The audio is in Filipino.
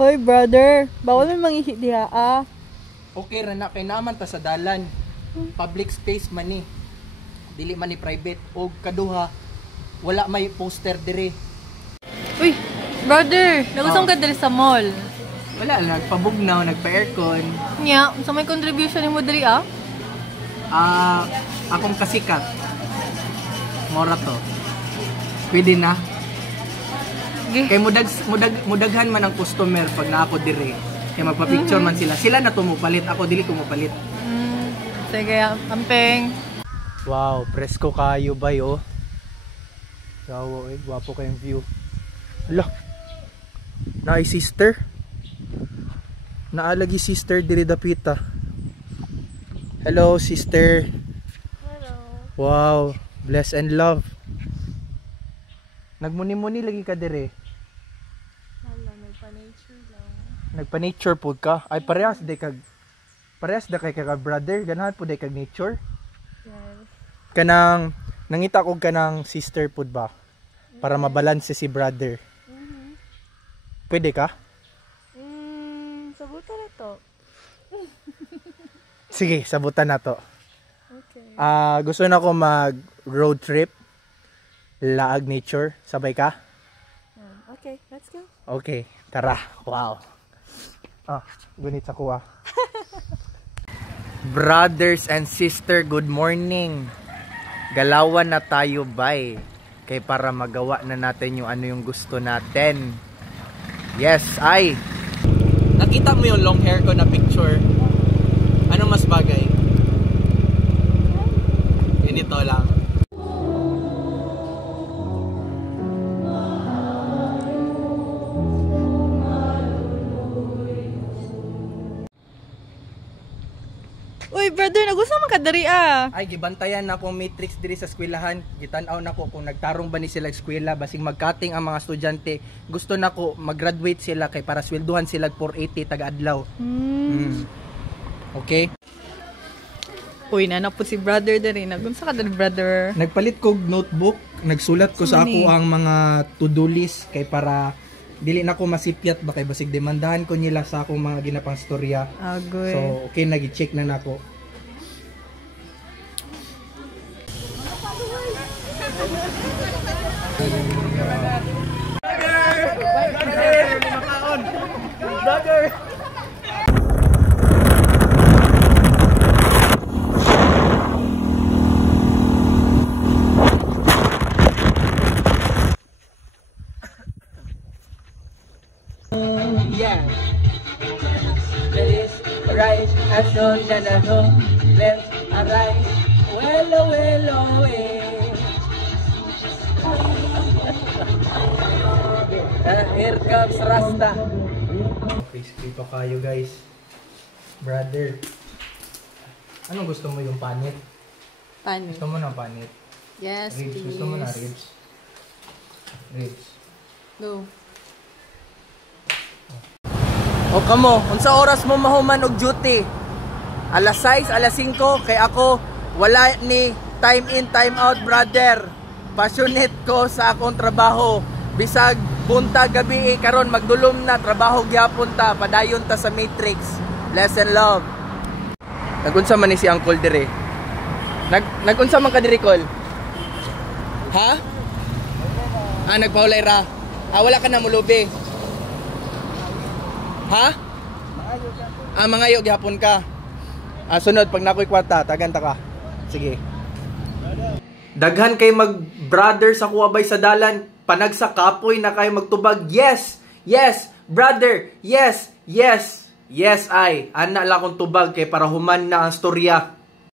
Hoy brother, bawal man mangihi diha ah. Okay ra na kay naman ta sa dalan. Public space man ni. Dili man ni private og kaduha wala may poster dire. Uy, brother, nagusong ka diri sa mall. Wala lang nagpabugnaw, nagpa-aircon. Nya, unsa may contribution nimo diri ah? Akong kasikat. Mora to. Pwede na. Kay mudaghan man ang customer pag naako dire. Kay magpa-picture man sila. Sila na tumupalit, ako dili ko mupalit. Sige, ampeng. Wow, presko kayo ba yo? Gawo, gwapo kayong view. Hala. Naay sister. Naalagi sister diri dapita. Hello sister. Hello. Wow, bless and love. Nagmuni-muni lagi ka dire. Nagpa-nature lang. Nagpa-nature pud ka. Ay parehas da kay ka brother, ganahan pud kay nature. Yes. Kanang nangita ko kanang sister pud ba para mabalanse si brother. Pwede ka? Sabutan na to. Sige, sabutan na to. Okay. Gusto na ko mag road trip. Laag nature. Sabay ka? Okay, let's go. Okay, tara. Wow. Gunit sa kuha. Brothers and sister, good morning. Galawan na tayo, bye. Kay para magawa na natin yung ano yung gusto natin. Yes, ay. Nakita mo yung long hair ko na picture? Ano mas bagay? Ganito lang. Uy, brother, nagusto man ka diri ah. Ay, gibantayan na akong matrix diri sa eskwelahan. Gitanaw na ko kung nagtarong ba ni sila eskwela, basing magkating ang mga estudyante. Gusto na ko mag-graduate sila kay para swelduhan sila 480 taga-adlaw. Okay? Uy, nanak po si brother diri. Nagunsa ka diri, brother? Nagpalit ko notebook, nagsulat ko sa ako ang mga to-do list kay para dili na ko masipyat ba kay basig demandahan ko nila sa akong mga ginapang storya. Agoy. So, okay, nagi-check na nako. Brother! Yeah. Let us arise as soon as I know. Let's arise. Well, here comes Rasta. Crispy pa kayo guys. Brother. Anong gusto mo yung panit? Paano? Gusto mo ng panit? Yes, Ribs. please. Gusto mo na ribs? Ribs. Go. O kamo, unsa oras mo mahuman og duty? Alas 6, alas 5 kay ako wala ni time in time out brother. Passionate ko sa akong trabaho. Bisag bunta gabi karon magdulom na trabaho gyapon ta, padayon ta sa matrix. Bless and love. Nagunsa man ni si Uncle dire? Nagunsa man ka dire call? Ha? Nagpaulay ra. Wala ka na mulubi. Ha? Mangayo gyapon ka. Sunod pag nakoy kwarta, taganta ka. Sige. Daghan kay mag-brother sa kuwabay sa dalan, panag sa kapoy na kay magtubag. Yes. Yes, brother. Yes. Yes. Yes ay. Ana la kong tubag kay para human na ang storya.